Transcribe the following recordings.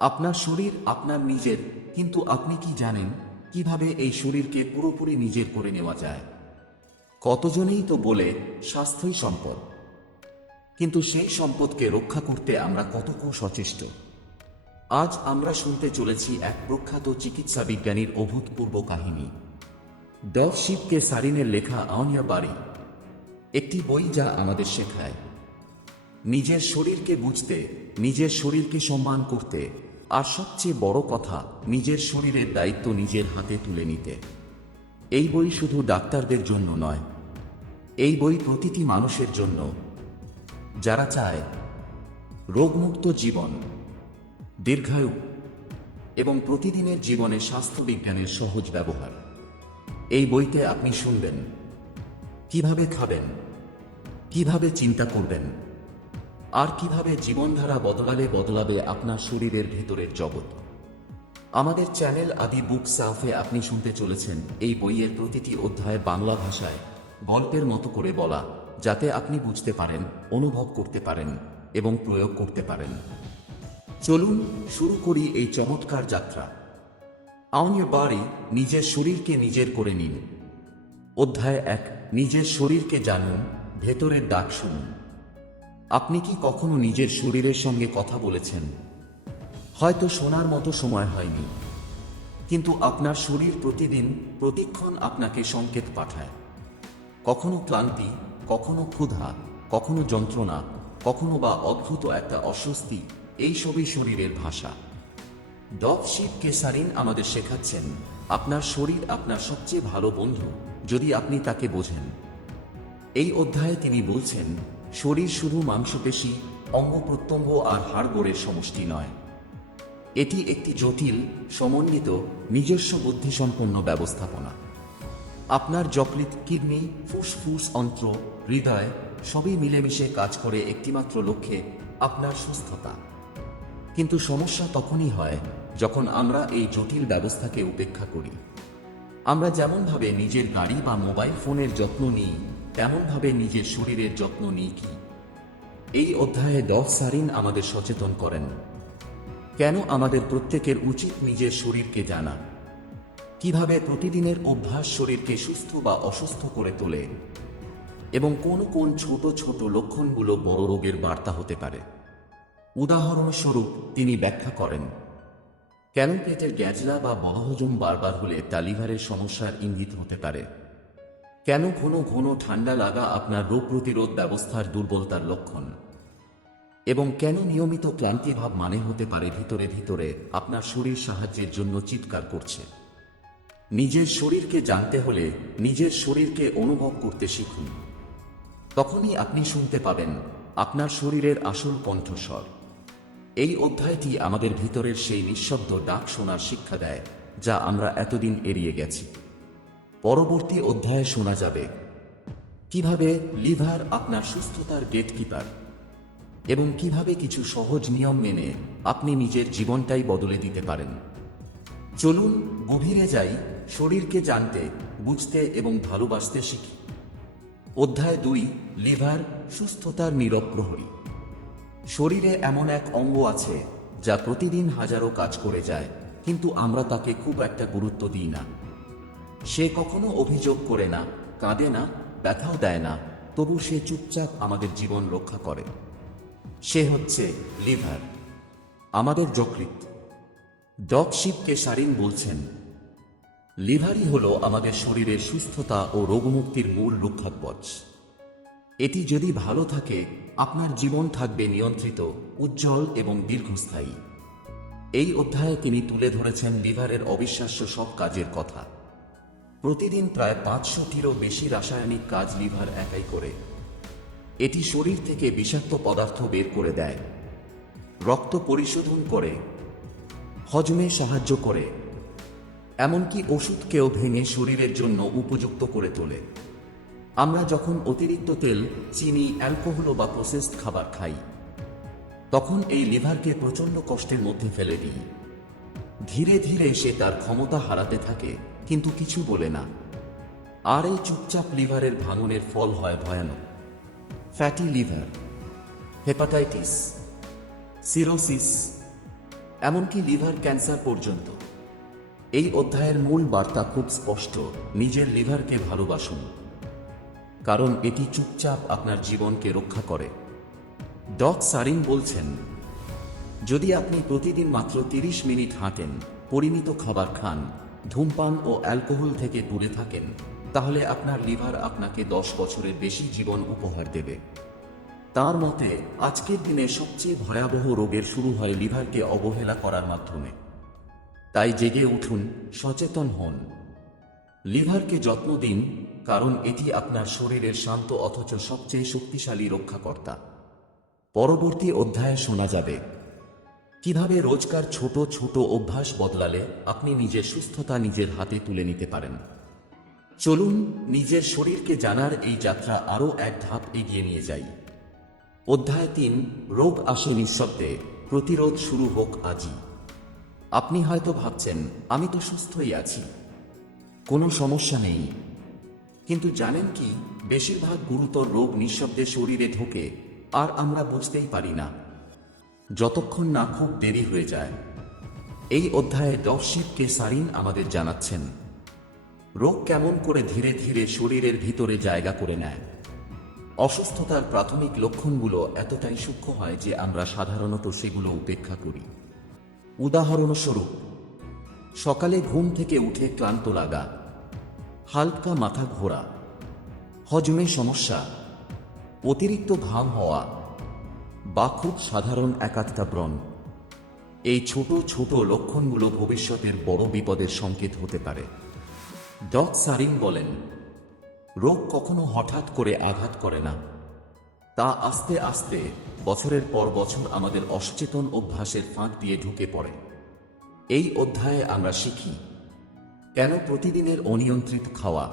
আপনার শরীর আপনার নিজের, কিন্তু আপনি কি জানেন কিভাবে এই শরীরকে পুরোপুরি নিজের করে নেওয়া যায়? কতজনেই তো বলে স্বাস্থ্যই সম্পদ, কিন্তু সেই সম্পদকে রক্ষা করতে আমরা কতটুকু সচেষ্ট? আজ আমরা শুনতে চলেছি এক প্রখ্যাত চিকিৎসা বিজ্ঞানীর অভূতপূর্ব কাহিনী। ডভ শিবকে সারিনের লেখা আওনিয়া বাড়ি, একটি বই যা আমাদের শেখায় নিজের শরীরকে বুঝতে, নিজের শরীরকে সম্মান করতে, আর সবচেয়ে বড় কথা, নিজের শরীরের দায়িত্ব নিজের হাতে তুলে নিতে। এই বই শুধু ডাক্তারদের জন্য নয়, এই বই প্রতিটি মানুষের জন্য যারা চায় রোগমুক্ত জীবন, দীর্ঘায়ু এবং প্রতিদিনের জীবনে স্বাস্থ্যবিজ্ঞানের সহজ ব্যবহার। এই বইতে আপনি শুনবেন কিভাবে খাবেন, কিভাবে চিন্তা করবেন, আর কিভাবে জীবনধারা বদলাবে আপনার শরীরের ভেতরের জগৎ। আমাদের চ্যানেল আদি বুক সাফে আপনি শুনতে চলেছেন এই বইয়ের প্রতিটি অধ্যায় বাংলা ভাষায় গল্পের মতো করে বলা, যাতে আপনি বুঝতে পারেন, অনুভব করতে পারেন এবং প্রয়োগ করতে পারেন। চলুন শুরু করি এই চমৎকার যাত্রা। অন ইওর বডি, নিজের শরীরকে নিজের করে নিন। অধ্যায় 1, নিজের শরীরকে জানুন, ভেতরের ডাক শুনুন। আপনি কি কখনো নিজের শরীরের সঙ্গে কথা বলেছেন? হয়তো শোনার মতো সময় হয়নি, কিন্তু আপনার শরীর প্রতিদিন, প্রতিক্ষণ আপনাকে সংকেত পাঠায়। কখনো ক্লান্তি, কখনো ক্ষুধা, কখনো যন্ত্রণা, কখনো বা অদ্ভুত একটা অস্বস্তি। এই সবই শরীরের ভাষা। ডভ শিবকে সারিন আমাদের শেখাচ্ছেন আপনার শরীর আপনার সবচেয়ে ভালো বন্ধু, যদি আপনি তাকে বোঝেন। এই অধ্যায়ে তিনি বলছেন, শরীর শুধু মাংসপেশি, অঙ্গ প্রত্যঙ্গ আর হাড়গোড়ের সমষ্টি নয়। এটি একটি জটিল, সমন্বিত, নিজস্ব বুদ্ধিসম্পন্ন ব্যবস্থাপনা। আপনার যকৃৎ, কিডনি, ফুসফুস, অন্ত্র, হৃদয় সবই মিলেমিশে কাজ করে একটিমাত্র লক্ষ্যে, আপনার সুস্থতা। কিন্তু সমস্যা তখনই হয় যখন আমরা এই জটিল ব্যবস্থাকে উপেক্ষা করি। আমরা যেমনভাবে নিজের গাড়ি বা মোবাইল ফোনের যত্ন নিই, তেমনভাবে নিজের শরীরের যত্ন নিই কি? এই অধ্যায়ে ডভ সারিন আমাদের সচেতন করেন কেন আমাদের প্রত্যেকের উচিত নিজের শরীরকে জানা, কিভাবে প্রতিদিনের অভ্যাস শরীরকে সুস্থ বা অসুস্থ করে তোলে, এবং কোন কোন ছোট ছোট লক্ষণগুলো বড় রোগের বার্তা হতে পারে। উদাহরণস্বরূপ তিনি ব্যাখ্যা করেন কেন পেটের গ্যাজলা বা বদহজম বারবার হলে তা লিভারের সমস্যার ইঙ্গিত হতে পারে, কেন ঘন ঘন ঠান্ডা লাগা আপনার রোগ প্রতিরোধ ব্যবস্থার দুর্বলতার লক্ষণ, এবং কেন নিয়মিত ক্লান্তিভাব মানে হতে পারে ভিতরে ভিতরে আপনার শরীর সাহায্যের জন্য চিৎকার করছে। নিজের শরীরকে জানতে হলে নিজের শরীরকে অনুভব করতে শিখুন। তখনই আপনি শুনতে পাবেন আপনার শরীরের আসল কণ্ঠস্বর। এই অধ্যায়টি আমাদের ভিতরের সেই নিঃশব্দ ডাক শোনার শিক্ষা দেয়, যা আমরা এতদিন এড়িয়ে গেছি। পরবর্তী অধ্যায়ে শোনা যাবে কিভাবে লিভার আপনার সুস্থতার গেটকিপার, এবং কিভাবে কিছু সহজ নিয়ম মেনে আপনি নিজের জীবনটাই বদলে দিতে পারেন। চলুন গভীরে যাই, শরীরকে জানতে, বুঝতে এবং ভালোবাসতে শিখি। অধ্যায় 2, লিভার, সুস্থতার নীরব প্রহরী। শরীরে এমন এক অঙ্গ আছে যা প্রতিদিন হাজারো কাজ করে যায়, কিন্তু আমরা তাকে খুব একটা গুরুত্ব দিই না। সে কখনো অভিযোগ করে না, কাঁদে না, ব্যথাও দেয় না, তবু সে চুপচাপ আমাদের জীবন রক্ষা করে। সে হচ্ছে লিভার, আমাদের যকৃৎ। ডভ শিবকে সারিন বলছেন, লিভারই হলো আমাদের শরীরের সুস্থতা ও রোগমুক্তির মূল রক্ষাকবচ। এটি যদি ভালো থাকে, আপনার জীবন থাকবে নিয়ন্ত্রিত, উজ্জ্বল এবং দীর্ঘস্থায়ী। এই অধ্যায়ে তিনি তুলে ধরেছেন লিভারের অবিশ্বাস্য সব কাজের কথা। প্রতিদিন প্রায় 500টিরও বেশি রাসায়নিক কাজ লিভার একাই করে। এটি শরীর থেকে বিষাক্ত পদার্থ বের করে দেয়, রক্ত পরিশোধন করে, হজমে সাহায্য করে, এমনকি ওষুধকেও ভেঙে শরীরের জন্য উপযুক্ত করে তোলে। আমরা যখন অতিরিক্ত তেল, চিনি, অ্যালকোহল বা প্রসেসড খাবার খাই, তখন এই লিভারকে প্রচণ্ড কষ্টের মধ্যে ফেলে দিই। ধীরে ধীরে সে তার ক্ষমতা হারাতে থাকে, কিন্তু কিছু বলে না। আর এই চুপচাপ লিভারের ভাঙনের ফল হয় ভয়ানক। ফ্যাটি লিভার, হেপাটাইটিস, সিরোসিস, এমনকি লিভার ক্যান্সার পর্যন্ত। এই অধ্যায়ের মূল বার্তা খুব স্পষ্ট: নিজের লিভারকে ভালোবাসুন, কারণ এটি চুপচাপ আপনার জীবনকে রক্ষা করে। ডক সারিন বলছেন, যদি আপনি প্রতিদিন মাত্র 30 মিনিট হাঁটেন, পরিমিত খাবার খান, ধূমপান ও অ্যালকোহল থেকে দূরে থাকেন, তাহলে আপনার লিভার আপনাকে 10 বছরের বেশি জীবন উপহার দেবে। তার মতে, আজকের দিনে সবচেয়ে ভয়াবহ রোগের শুরু হয় লিভারকে অবহেলা করার মাধ্যমে। তাই জেগে উঠুন, সচেতন হন, লিভারকে যত্ন দিন, কারণ এটি আপনার শরীরের শান্ত অথচ সবচেয়ে শক্তিশালী রক্ষাকর্তা। পরবর্তী অধ্যায়ে শোনা যাবে কিভাবে রোজকার ছোট ছোট অভ্যাস বদলালে আপনি নিজের সুস্থতা নিজের হাতে তুলে নিতে পারেন। চলুন নিজের শরীরকে জানার এই যাত্রা আরও এক ধাপ এগিয়ে নিয়ে যাই। অধ্যায় 3, রোগ আসে নিঃশব্দে, প্রতিরোধ শুরু হোক আজই। আপনি হয়তো ভাবছেন, আমি তো সুস্থই আছি, কোনো সমস্যা নেই। কিন্তু জানেন কি, বেশিরভাগ গুরুতর রোগ নিঃশব্দে শরীরে ঢোকে আর আমরা বুঝতেই পারি না, যতক্ষণ না খুব দেরি হয়ে যায়। এই অধ্যায়ে ডক্টর সারিন আমাদের জানাচ্ছেন রোগ কেমন করে ধীরে ধীরে শরীরের ভিতরে জায়গা করে নেয়। অসুস্থতার প্রাথমিক লক্ষণগুলো এতটাই সূক্ষ্ম হয় যে আমরা সাধারণত সেগুলো উপেক্ষা করি। উদাহরণস্বরূপ, সকালে ঘুম থেকে উঠে ক্লান্ত লাগা, হালকা মাথা ঘোরা, হজমে সমস্যা, অতিরিক্ত ঘাম হওয়া বা খুব সাধারণ একাধিক ব্রণ। এই ছোট ছোট লক্ষণগুলো ভবিষ্যতের বড় বিপদের সংকেত হতে পারে। ডক সারিন বলেন, রোগ কখনো হঠাৎ করে আঘাত করে না, তা আস্তে আস্তে বছরের পর বছর আমাদের অসচেতন অভ্যাসের ফাঁক দিয়ে ঢুকে পড়ে। এই অধ্যায়ে আমরা শিখি কেন প্রতিদিনের অনিয়ন্ত্রিত খাওয়া,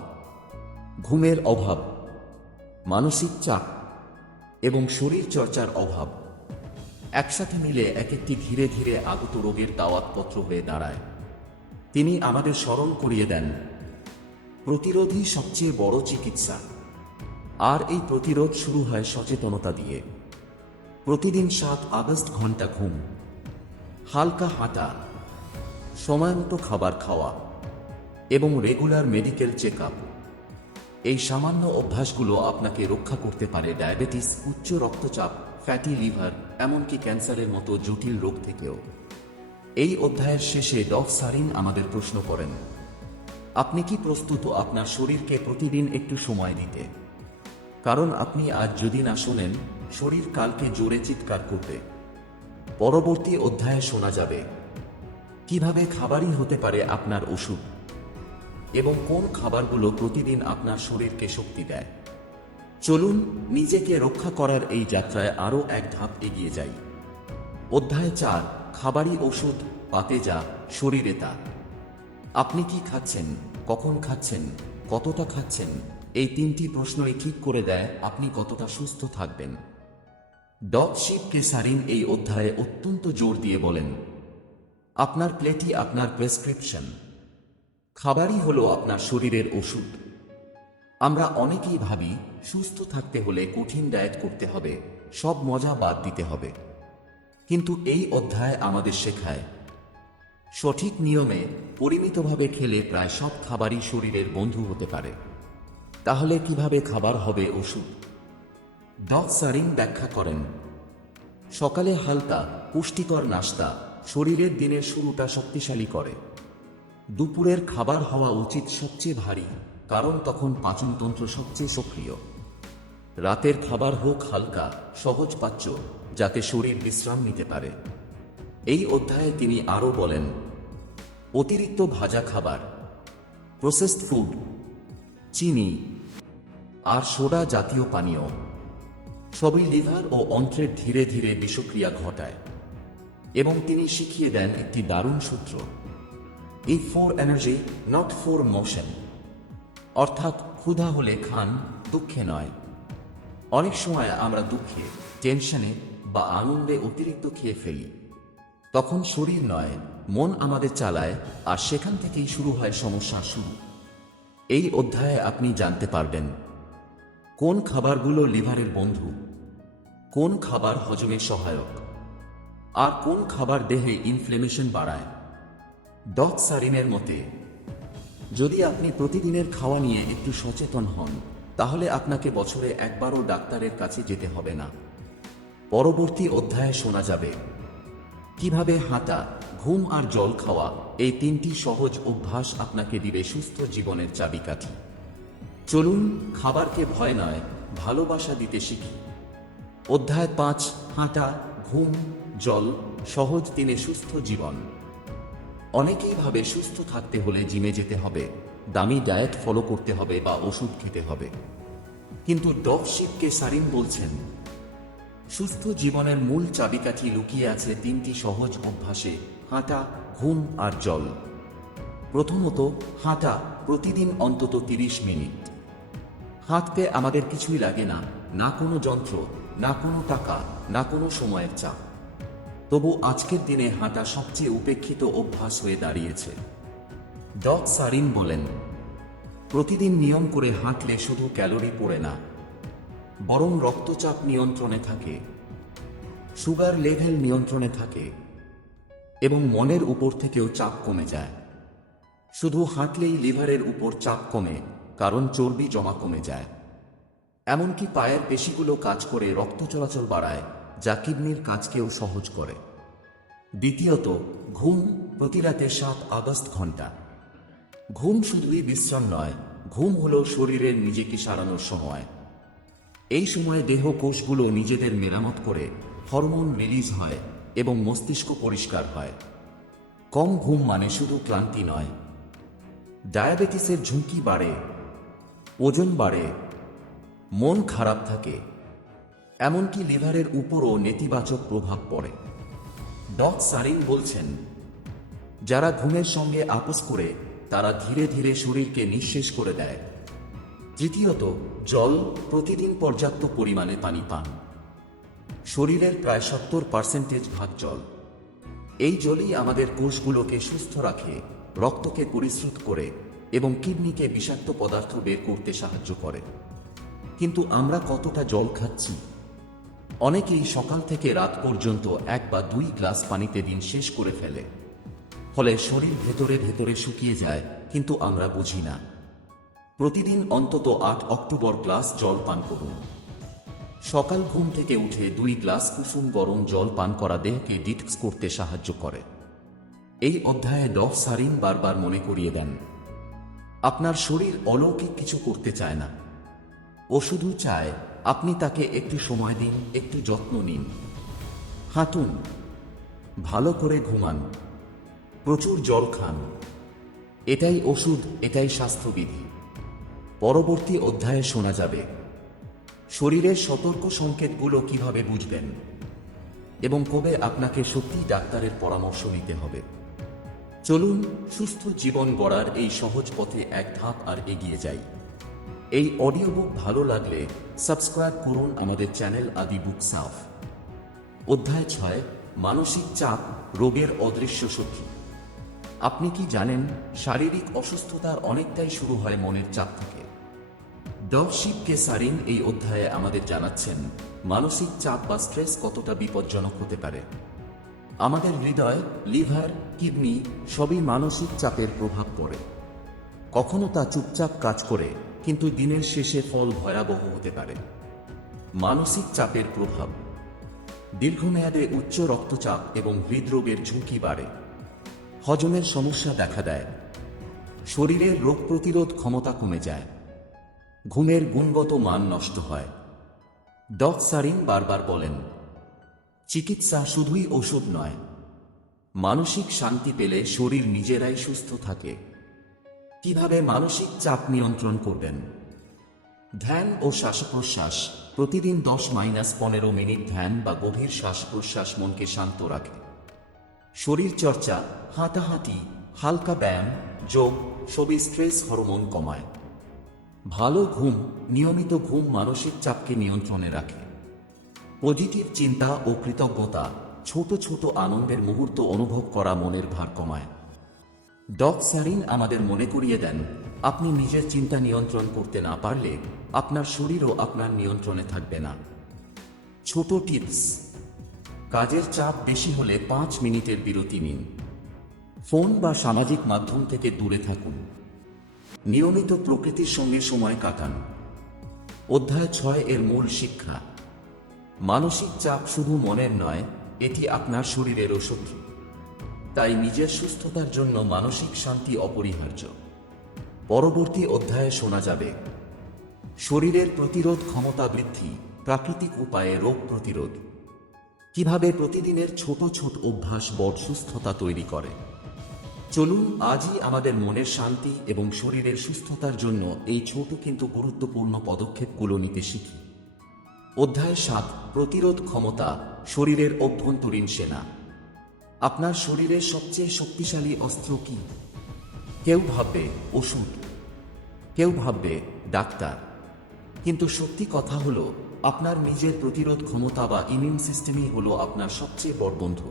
ঘুমের অভাব, মানসিক চাপ এবং শরীর চর্চার অভাব একসাথে মিলে এক একটি ধীরে ধীরে আগত রোগের দাওয়াতপত্র হয়ে দাঁড়ায়। তিনি আমাদের স্মরণ করিয়ে দেন, প্রতিরোধই সবচেয়ে বড় চিকিৎসা। আর এই প্রতিরোধ শুরু হয় সচেতনতা দিয়ে। প্রতিদিন 7 ঘন্টা ঘুম, হালকা হাঁটা, সময়মতো খাবার খাওয়া এবং রেগুলার মেডিকেল চেক আপ। এই সামান্য অভ্যাসগুলো আপনাকে রক্ষা করতে পারে ডায়াবেটিস, উচ্চ রক্তচাপ, ফ্যাটি লিভার, এমনকি ক্যান্সারের মতো জটিল রোগ থেকেও। এই অধ্যায়ের শেষে ডক সারিন আমাদের প্রশ্ন করেন, আপনি কি প্রস্তুত আপনার শরীরকে প্রতিদিন একটু সময় দিতে? কারণ আপনি আজ যদি না শোনেন, শরীর কালকে জোরে চিৎকার করবে। পরবর্তী অধ্যায়ে শোনা যাবে কিভাবে খাবারই হতে পারে আপনার ওষুধ এবং কোন খাবারগুলো প্রতিদিন আপনার শরীরকে শক্তি দেয়। চলুন নিজেকে রক্ষা করার এই যাত্রায় আরও এক ধাপ এগিয়ে যাই। অধ্যায় 4, খাবারই ওষুধ, পাতে যা, শরীরে তা। আপনি কি খাচ্ছেন, কখন খাচ্ছেন, কতটা খাচ্ছেন? এই 3টি প্রশ্নই ঠিক করে দেয় আপনি কতটা সুস্থ থাকবেন। ডক্টর সারিন এই অধ্যায়ে অত্যন্ত জোর দিয়ে বলেন, আপনার প্লেটই আপনার প্রেসক্রিপশন। খাবারই হলো আপনার শরীরের ওষুধ। আমরা অনেকেই ভাবি সুস্থ থাকতে হলে কঠিন ডায়েট করতে হবে, সব মজা বাদ দিতে হবে। কিন্তু এই অধ্যায় আমাদের শেখায় সঠিক নিয়মে পরিমিতভাবে খেলে প্রায় সব খাবারই শরীরের বন্ধু হতে পারে। তাহলে কিভাবে খাবার হবে ওষুধ? ডক সারিন ব্যাখ্যা করেন, সকালে হালকা পুষ্টিকর নাস্তা শরীরের দিনের শুরুটা শক্তিশালী করে। দুপুরের খাবার হওয়া উচিত সবচেয়ে ভারী, কারণ তখন পাচনতন্ত্র সবচেয়ে সক্রিয়। রাতের খাবার হোক হালকা, সহজপাচ্য, যাতে শরীর বিশ্রাম নিতে পারে। এই অধ্যায়ে তিনি আরও বলেন, অতিরিক্ত ভাজা খাবার, প্রসেসড ফুড, চিনি আর সোডা জাতীয় পানীয় সবই লিভার ও অন্ত্রের ধীরে ধীরে বিষক্রিয়া ঘটায়। এবং তিনি শিখিয়ে দেন একটি দারুণ সূত্র, it for energy not for motion. অর্থাৎ ক্ষুধা হলে খান, দুঃখে নয়। অনেক সময় আমরা দুঃখে, টেনশনে বা আনন্দে অতিরিক্ত খেয়ে ফেলি। তখন শরীর নয়, মন আমাদের চালায়, আর সেখান থেকেই শুরু হয় সমস্যার শুরু। এই অধ্যায়ে আপনি জানতে পারবেন কোন খাবারগুলো লিভারের বন্ধু, কোন খাবার হজমে সহায়ক, আর কোন খাবার দেহে ইনফ্লেমেশন বাড়ায়। ডক্টর সারিনের মতে, যদি আপনি প্রতিদিনের খাওয়া নিয়ে একটু সচেতন হন, তাহলে আপনাকে বছরে একবারও ডাক্তারের কাছে যেতে হবে না। পরবর্তী অধ্যায়ে শোনা যাবে কিভাবে হাঁটা, ঘুম আর জল খাওয়া, এই তিনটি সহজ অভ্যাস আপনাকে দিবে সুস্থ জীবনের চাবিকাঠি। চলুন খাবারকে ভয় নয়, ভালোবাসা দিতে শিখি। অধ্যায় 5, হাঁটা, ঘুম, জল, সহজ 3 সুস্থ জীবন। অনেকেই ভাবে সুস্থ থাকতে হলে জিমে যেতে হবে, দামি ডায়েট ফলো করতে হবে বা ওষুধ খেতে হবে। কিন্তু ডক্টর শিবকে সারিন বলছেন, সুস্থ জীবনের মূল চাবিকাঠি লুকিয়ে আছে 3টি সহজ অভ্যাসে: হাঁটা, ঘুম আর জল। প্রথমত, হাঁটা, প্রতিদিন অন্তত 30 মিনিট। হাঁটতে আমাদের কিছুই লাগে না, না কোনো যন্ত্র, না কোনো টাকা, না কোনো সময়ের চাপ। তবু আজকের দিনে হাঁটা সবচেয়ে উপেক্ষিত অভ্যাস হয়ে দাঁড়িয়েছে। ডক্টর সারিন বলেন, প্রতিদিন নিয়ম করে হাঁটলে শুধু ক্যালোরি পড়ে না, বরং রক্তচাপ নিয়ন্ত্রণে থাকে, সুগার লেভেল নিয়ন্ত্রণে থাকে এবং মনের উপর থেকেও চাপ কমে যায়। শুধু হাঁটলেই লিভারের উপর চাপ কমে, কারণ চর্বি জমা কমে যায়। এমনকি পায়ের পেশিগুলো কাজ করে রক্ত চলাচল বাড়ায়, যা কিডনির কাজকেও সহজ করে। দ্বিতীয়ত, ঘুম, প্রতি রাতে 7 ঘন্টা। ঘুম শুধুই বিশ্রাম নয়, ঘুম হলো শরীরের নিজেকে সারানোর সময়। এই সময়ে দেহ কোষগুলো নিজেদের মেরামত করে, হরমোন রিলিজ হয় এবং মস্তিষ্ক পরিষ্কার হয়। কম ঘুম মানে শুধু ক্লান্তি নয়, ডায়াবেটিসের ঝুঁকি বাড়ে, ওজন বাড়ে, মন খারাপ থাকে, এমনকি লিভারের উপরও নেতিবাচক প্রভাব পড়ে। ডক্টর সারিন বলছেন, যারা ঘুমের সঙ্গে আপোস করে, তারা ধীরে ধীরে শরীরকে নিঃশেষ করে দেয়। তৃতীয়ত, জল, প্রতিদিন পর্যাপ্ত পরিমাণে পানি পান। শরীরের প্রায় 70% ভাগ জল। এই জলই আমাদের কোষগুলোকে সুস্থ রাখে, রক্তকে পরিশ্রুত করে এবং কিডনিকে বিষাক্ত পদার্থ বের করতে সাহায্য করে। কিন্তু আমরা কতটা জল খাচ্ছি? অনেকেই সকাল থেকে রাত পর্যন্ত 1 বা 2 গ্লাস পানিতে দিন শেষ করে ফেলে। ফলে শরীর ভেতরে ভেতরে শুকিয়ে যায়, কিন্তু আমরা বুঝি না। প্রতিদিন অন্তত 8 গ্লাস জল পান করুন। সকাল ঘুম থেকে উঠে 2 গ্লাস কুসুম গরম জল পান করা দেহকে ডিটক্স করতে সাহায্য করে। এই অধ্যায়ে ডক্টর সারিন বারবার মনে করিয়ে দেন, আপনার শরীর অলৌকিক কিছু করতে চায় না, ও শুধু চায় আপনি তাকে একটু সময় দিন, একটু যত্ন নিন। হাঁটুন, ভালো করে ঘুমান, প্রচুর জল খান। এটাই ওষুধ, এটাই স্বাস্থ্যবিধি। পরবর্তী অধ্যায়ে শোনা যাবে শরীরের সতর্ক সংকেতগুলো কিভাবে বুঝবেন এবং কবে আপনাকে সত্যি ডাক্তারের পরামর্শ নিতে হবে। চলুন সুস্থ জীবন গড়ার এই সহজ পথে এক ধাপ আর এগিয়ে যাই। এই অডিও বুক ভালো লাগলে সাবস্ক্রাইব করুন আমাদের চ্যানেল আদি বুক সাফ। অধ্যায় 6, মানসিক চাপ, রোগের অদৃশ্য শত্রু। আপনি কি জানেন, শারীরিক অসুস্থতার অনেকটাই শুরু হয় মনের চাপ থেকে। ডক্টর শিবকে সারিন এই অধ্যায়ে আমাদের জানাচ্ছেন মানসিক চাপ বা স্ট্রেস কতটা বিপজ্জনক হতে পারে। আমাদের হৃদয়, লিভার, কিডনি সবই মানসিক চাপের প্রভাব পড়ে। কখনো তা চুপচাপ কাজ করে, কিন্তু দিনের শেষে ফল ভয়াবহ হতে পারে। মানসিক চাপের প্রভাব: দীর্ঘমেয়াদে উচ্চ রক্তচাপ এবং হৃদরোগের ঝুঁকি বাড়ে। হজমের সমস্যা দেখা দেয়, শরীরের রোগ প্রতিরোধ ক্ষমতা কমে যায়, ঘুমের গুণগত মান নষ্ট হয়। ডক্টর সারিন বারবার বলেন, চিকিৎসা শুধুই ওষুধ নয়, মানসিক শান্তি পেলে শরীর নিজেরাই সুস্থ থাকে। কিভাবে মানসিক চাপ নিয়ন্ত্রণ করবেন? ধ্যান ও শ্বাস প্রশ্বাস। প্রতিদিন 10-15 মিনিট ধ্যান বা গভীর শ্বাস প্রশ্বাস মনকে শান্ত রাখে। শরীর চর্চা, হাঁটাহাঁটি, হালকা ব্যায়াম, যোগ সবই স্ট্রেস হরমোন কমায়। ভালো ঘুম, নিয়মিত ঘুম মানসিক চাপকে নিয়ন্ত্রণে রাখে। পজিটিভ চিন্তা ও কৃতজ্ঞতা, ছোট ছোট আনন্দের মুহূর্ত অনুভব করা মনের ভার কমায়। ডক্টর সারিন আমাদের মনে করিয়ে দেন, আপনি নিজের চিন্তা নিয়ন্ত্রণ করতে না পারলে আপনার শরীরও আপনার নিয়ন্ত্রণে থাকবে না। ছোট টিপস: কাজের চাপ বেশি হলে 5 মিনিটের বিরতি নিন। ফোন বা সামাজিক মাধ্যম থেকে দূরে থাকুন। নিয়মিত প্রকৃতির সঙ্গে সময় কাটান। অধ্যায় 6 এর মূল শিক্ষা। মানসিক চাপ শুধু মনের নয়, এটি আপনার শরীরেরও শত্রু। তাই নিজের সুস্থতার জন্য মানসিক শান্তি অপরিহার্য। পরবর্তী অধ্যায়ে শোনা যাবে শরীরের প্রতিরোধ ক্ষমতা বৃদ্ধি, প্রাকৃতিক উপায়ে রোগ প্রতিরোধ, কিভাবে প্রতিদিনের ছোট ছোট অভ্যাস বড় সুস্থতা তৈরি করে। চলুন আজই আমাদের মনের শান্তি এবং শরীরের সুস্থতার জন্য এই ছোট কিন্তু গুরুত্বপূর্ণ পদক্ষেপগুলো নিতে শিখি। অধ্যায় 7, প্রতিরোধ ক্ষমতা, শরীরের অভ্যন্তরীণ সেনা। আপনার শরীরের সবচেয়ে শক্তিশালী অস্ত্র কি? কেউ ভাববে ওষুধ, কেউ ভাববে ডাক্তার, কিন্তু সত্যি কথা হলো আপনার নিজের প্রতিরোধ ক্ষমতা বা ইমিউন সিস্টেমই হলো আপনার সবচেয়ে বড় বন্ধু।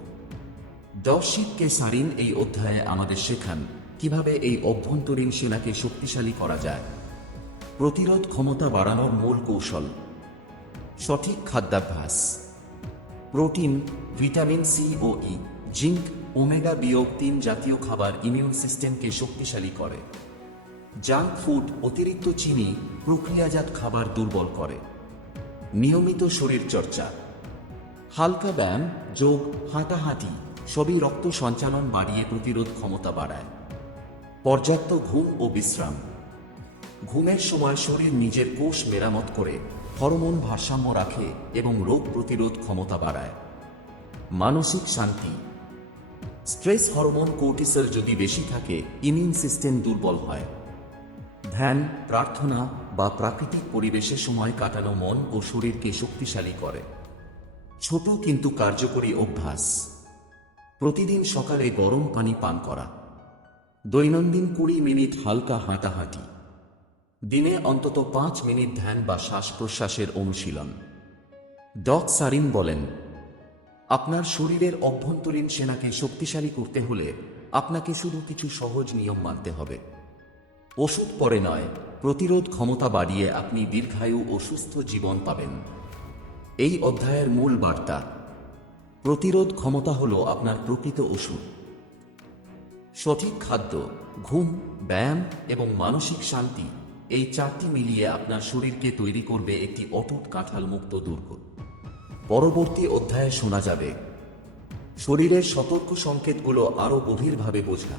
ডশিপকে সারিন এই অধ্যায়ে আমাদের শেখান কিভাবে এই অভ্যন্তরীণ সেনাকে শক্তিশালী করা যায়। প্রতিরোধ ক্ষমতা বাড়ানোর মূল কৌশল: সঠিক খাদ্যাভ্যাস। প্রোটিন, ভিটামিন সি ও ই, জিঙ্ক, ওমেগা-3 জাতীয় খাবার ইমিউন সিস্টেমকে শক্তিশালী করে। জাঙ্ক ফুড, অতিরিক্ত চিনি, প্রক্রিয়াজাত খাবার দুর্বল করে। নিয়মিত শরীর চর্চা, হালকা ব্যায়াম, যোগ, হাঁটাহাঁটি সবই রক্ত সঞ্চালন বাড়িয়ে প্রতিরোধ ক্ষমতা বাড়ায়। পর্যাপ্ত ঘুম ও বিশ্রাম। ঘুমের সময় শরীর নিজের কোষ মেরামত করে, হরমোন ভারসাম্য রাখে এবং রোগ প্রতিরোধ ক্ষমতা বাড়ায়। মানসিক শান্তি। স্ট্রেস হরমোন কোর্টিসল যদি বেশি থাকে, ইমিউন সিস্টেম দুর্বল হয়। ধ্যান, প্রার্থনা বা প্রাকৃতিক পরিবেশে সময় কাটানো মন ও শরীরকে শক্তিশালী করে। ছোট কিন্তু কার্যকরী অভ্যাস: প্রতিদিন সকালে গরম পানি পান করা, দৈনন্দিন 20 মিনিট হালকা হাঁটাহাঁটি, দিনে অন্তত 5 মিনিট ধ্যান বা শ্বাস প্রশ্বাসের অনুশীলন। ডক সারিন বলেন, আপনার শরীরের অভ্যন্তরীণ সেনাকে শক্তিশালী করতে হলে আপনাকে শুধু কিছু সহজ নিয়ম মানতে হবে। ওষুধ পরে নয়, প্রতিরোধ ক্ষমতা বাড়িয়ে আপনি দীর্ঘায়ু ও সুস্থ জীবন পাবেন। এই অধ্যায়ের মূল বার্তা: প্রতিরোধ ক্ষমতা হলো আপনার প্রকৃত ওষুধ। সঠিক খাদ্য, ঘুম, ব্যায়াম এবং মানসিক শান্তি, এই 4টি মিলিয়ে আপনার শরীরকে তৈরি করবে একটি অটুট কাঁঠাল মুক্ত দুর্গ। পরবর্তী অধ্যায়ে শোনা যাবে শরীরের সতর্ক সংকেতগুলো আরও গভীরভাবে বোঝা,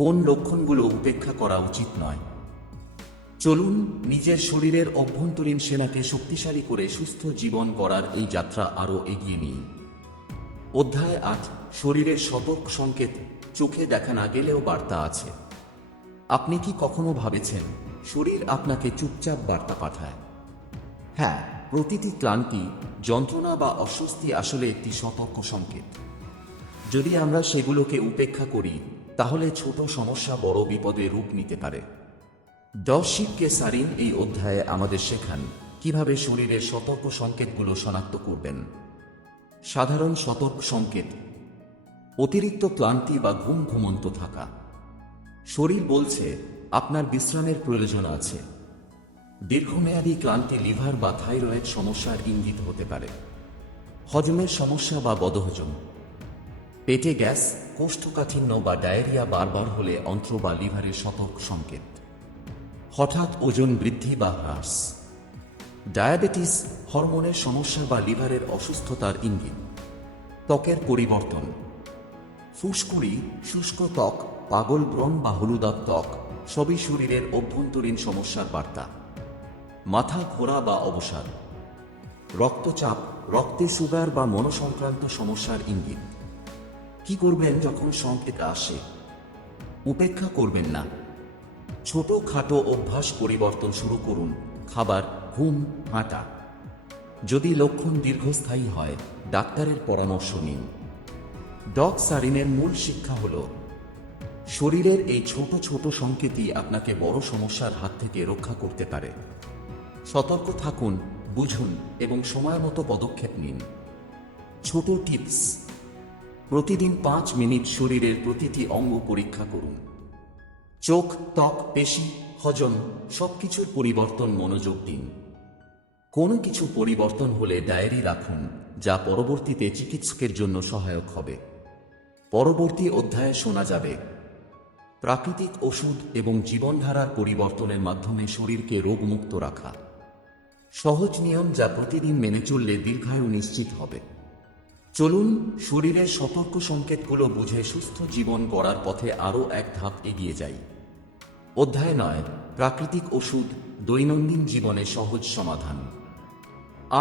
কোন লক্ষণগুলো উপেক্ষা করা উচিত নয়। চলুন নিজের শরীরের অভ্যন্তরীণ সেনাকে শক্তিশালী করে সুস্থ জীবন গড়ার এই যাত্রা আরও এগিয়ে নিই। অধ্যায় 8, শরীরের সতর্ক সংকেত, চোখে দেখা না গেলেও বার্তা আছে। আপনি কি কখনো ভাবেছেন শরীর আপনাকে চুপচাপ বার্তা পাঠায়? হ্যাঁ, প্রতিটি ক্লান্তি, যন্ত্রণা বা অস্বস্তি আসলে একটি সতর্ক সংকেত। যদি আমরা সেগুলোকে উপেক্ষা করি, তাহলে ছোট সমস্যা বড় বিপদে রূপ নিতে পারে। ডশিপকে সারিন এই অধ্যায়ে আমাদের শেখান কিভাবে শরীরের সতর্ক সংকেতগুলো শনাক্ত করবেন। সাধারণ সতর্ক সংকেত: অতিরিক্ত ক্লান্তি বা ঘুমন্ত থাকা। শরীর বলছে আপনার বিশ্রামের প্রয়োজন আছে। দীর্ঘমেয়াদী ক্লান্তি লিভার বা থাইরয়েড সমস্যার ইঙ্গিত হতে পারে। হজমের সমস্যা বা বদহজম। পেটে গ্যাস, কোষ্ঠকাঠিন্য বা ডায়রিয়া বারবার হলে অন্ত্র বা লিভারের সতর্ক সংকেত। হঠাৎ ওজন বৃদ্ধি বা হ্রাস। ডায়াবেটিস, হরমোনের সমস্যা বা লিভারের অসুস্থতার ইঙ্গিত। ত্বকের পরিবর্তন। ফুসকুড়ি, শুষ্ক ত্বক, পাগল ব্রণ বা হলুদাভ ত্বক সবই শরীরের অভ্যন্তরীণ সমস্যার বার্তা। মাথা ঘোরা বা অবসাদ। রক্তচাপ, রক্তে সুগার বা মনসংক্রান্ত সমস্যার ইঙ্গিত। কি করবেন যখন সংকেত আসে? উপেক্ষা করবেন না। ছোটখাটো অভ্যাস পরিবর্তন শুরু করুন: খাবার, ঘুম, হাঁটা। যদি লক্ষণ দীর্ঘস্থায়ী হয়, ডাক্তারের পরামর্শ নিন। ডক সারিনের মূল শিক্ষা হল শরীরের এই ছোট ছোট সংকেতই আপনাকে বড় সমস্যার হাত থেকে রক্ষা করতে পারে। সতর্ক থাকুন, বুঝুন এবং সময়মতো পদক্ষেপ নিন। ছোট টিপস: প্রতিদিন 5 মিনিট শরীরের প্রতিটি অঙ্গ পরীক্ষা করুন। চোখ, ত্বক, পেশি, হজম সবকিছুর পরিবর্তন মনোযোগ দিন। কোনো কিছু পরিবর্তন হলে ডায়েরি রাখুন, যা পরবর্তীতে চিকিৎসকের জন্য সহায়ক হবে। পরবর্তী অধ্যায়ে শোনা যাবে প্রাকৃতিক ওষুধ এবং জীবনধারার পরিবর্তনের মাধ্যমে শরীরকে রোগমুক্ত রাখা। সহজ নিয়ম যা প্রতিদিন মেনে চললে দীর্ঘায়ু নিশ্চিত হবে। চলুন শরীরের সতর্ক সংকেতগুলো বুঝে সুস্থ জীবন গড়ার পথে আরও এক ধাপ এগিয়ে যাই। অধ্যায় 9, প্রাকৃতিক ওষুধ, দৈনন্দিন জীবনে সহজ সমাধান।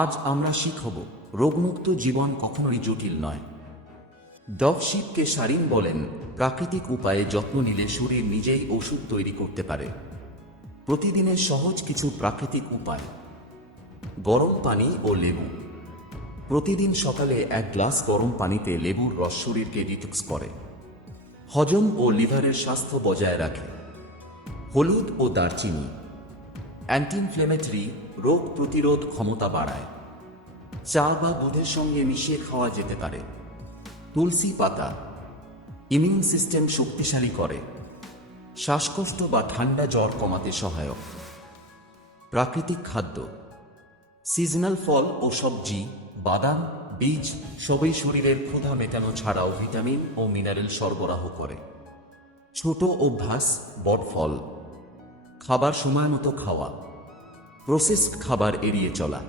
আজ আমরা শিখব রোগমুক্ত জীবন কখনোই জটিল নয়। শিবকে সারিন বলেন, প্রাকৃতিক উপায়ে যত্ন নিলে শরীর নিজেই ওষুধ তৈরি করতে পারে। প্রতিদিনের সহজ কিছু প্রাকৃতিক উপায়: গরম পানি ও লেবু। প্রতিদিন সকালে 1 গ্লাস গরম পানিতে লেবুর রস শরীরকে ডিটক্স করে, হজম ও লিভারের স্বাস্থ্য বজায় রাখে। হলুদ ও দারচিনি অ্যান্টি ইনফ্লেমেটরি, রোগ প্রতিরোধ ক্ষমতা বাড়ায়। চা বা দুধের সঙ্গে মিশিয়ে খাওয়া যেতে পারে। তুলসী পাতা ইমিউন সিস্টেম শক্তিশালী করে, শ্বাসকষ্ট বা ঠান্ডা জ্বর কমাতে সহায়ক। প্রাকৃতিক খাদ্য, সিজনাল ফল ও সবজি, বাদাম, বীজ সবই শরীরের ক্ষুধা মেটানো ছাড়াও ভিটামিন ও মিনারেল সরবরাহ করে। ছোট অভ্যাস, বড় ফল। খাবার সময়মতো খাওয়া, প্রসেসড খাবার এড়িয়ে চলা,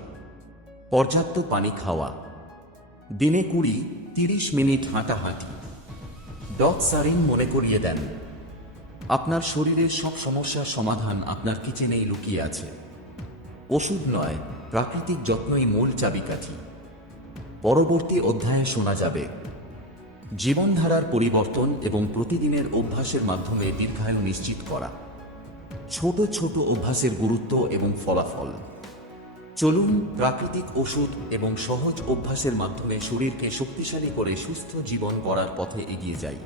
পর্যাপ্ত পানি খাওয়া, দিনে 20-30 মিনিট হাঁটাহাঁটি। সারিন মনে করিয়ে দেন, আপনার শরীরের সব সমস্যার সমাধান আপনার কিচেনেই লুকিয়ে আছে। ওষুধ নয়, প্রাকৃতিক যত্নই মূল চাবিকাঠি। পরবর্তী অধ্যায়ে শোনা যাবে জীবনধারার পরিবর্তন এবং প্রতিদিনের অভ্যাসের মাধ্যমে দীর্ঘায়ু নিশ্চিত করা। ছোট ছোট অভ্যাসের গুরুত্ব এবং ফলাফল। চলুন প্রাকৃতিক ওষুধ এবং সহজ অভ্যাসের মাধ্যমে শরীরকে শক্তিশালী করে সুস্থ জীবন গড়ার পথে এগিয়ে যাই।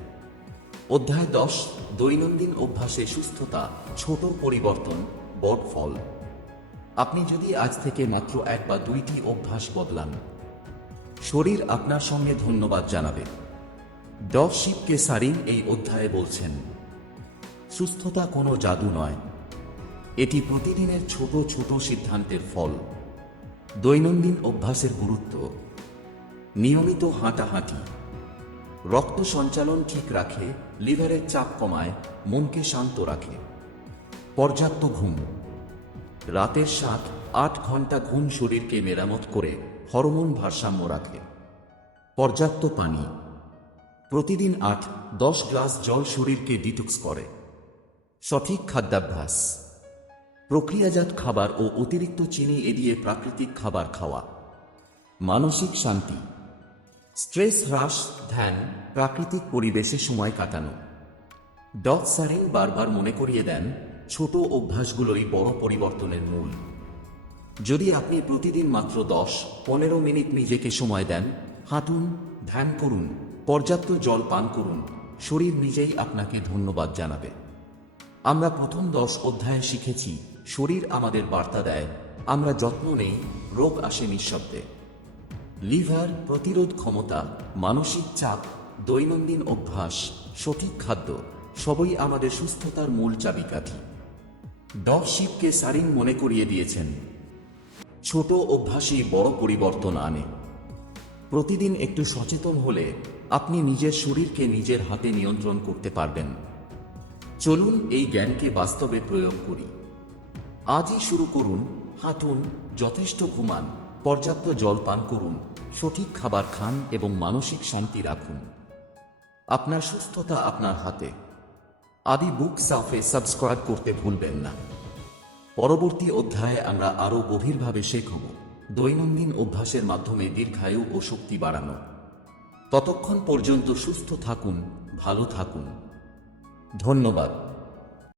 অধ্যায় 10, দৈনন্দিন অভ্যাসে সুস্থতা, ছোট পরিবর্তন, বড় ফল। আপনি যদি আজ থেকে মাত্র 1 বা 2টি অভ্যাস বদলান, শরীর আপনার সঙ্গে ধন্যবাদ জানাবে। শিবকে সারিন এই অধ্যায়ে বলছেন, সুস্থতা কোনো জাদু নয়, এটি প্রতিদিনের ছোট ছোট সিদ্ধান্তের ফল। দৈনন্দিন অভ্যাসের গুরুত্ব: নিয়মিত হাঁটাহাঁটি রক্ত সঞ্চালন ঠিক রাখে, লিভারের চাপ কমায়, মনকে শান্ত রাখে। পর্যাপ্ত ঘুম, রাতের 7-8 ঘন্টা ঘুম শরীরকে মেরামত করে হরমোন ভারসাম্য রাখে। পর্যাপ্ত পানি, প্রতিদিন 8-10 গ্লাস জল শরীরকে ডিটক্স করে। সঠিক খাদ্যাভ্যাস, প্রক্রিয়াজাত খাবার ও অতিরিক্ত চিনি এড়িয়ে প্রাকৃতিক খাবার খাওয়া। মানসিক শান্তি, স্ট্রেস হ্রাস, ধ্যান, প্রাকৃতিক পরিবেশে সময় কাটানো। সারিন বারবার মনে করিয়ে দেন, ছোট অভ্যাসগুলোই বড় পরিবর্তনের মূল। যদি আপনি প্রতিদিন মাত্র 10-15 মিনিট নিজেকে সময় দেন, হাঁটুন, ধ্যান করুন, পর্যাপ্ত জল পান করুন, শরীর নিজেই আপনাকে ধন্যবাদ জানাবে। আমরা প্রথম 10 অধ্যায়ে শিখেছি, শরীর আমাদের বার্তা দেয়, আমরা যত্ন নেই, রোগ আসে নিঃশব্দে। লিভার, প্রতিরোধ ক্ষমতা, মানসিক চাপ, দৈনন্দিন অভ্যাস, সঠিক খাদ্য সবই আমাদের সুস্থতার মূল চাবিকাঠি। শিবকে সারিন মনে করিয়ে দিয়েছেন, ছোট অভ্যাসই বড় পরিবর্তন আনে। প্রতিদিন একটু সচেতন হলে আপনি নিজের শরীরকে নিজের হাতে নিয়ন্ত্রণ করতে পারবেন। চলুন এই জ্ঞানকে বাস্তবে প্রয়োগ করি। আজই শুরু করুন, হাঁটুন, যথেষ্ট ঘুমান, পর্যাপ্ত জল পান করুন, সঠিক খাবার খান এবং মানসিক শান্তি রাখুন। আপনার সুস্থতা আপনার হাতে। আদি বুক সাফে সাবস্ক্রাইব করতে ভুলবেন না। পরবর্তী অধ্যায়ে আমরা আরও গভীরভাবে শিখব দৈনন্দিন অভ্যাসের মাধ্যমে দীর্ঘায়ু ও শক্তি বাড়ানো। ততক্ষণ পর্যন্ত সুস্থ থাকুন, ভালো থাকুন। ধন্যবাদ।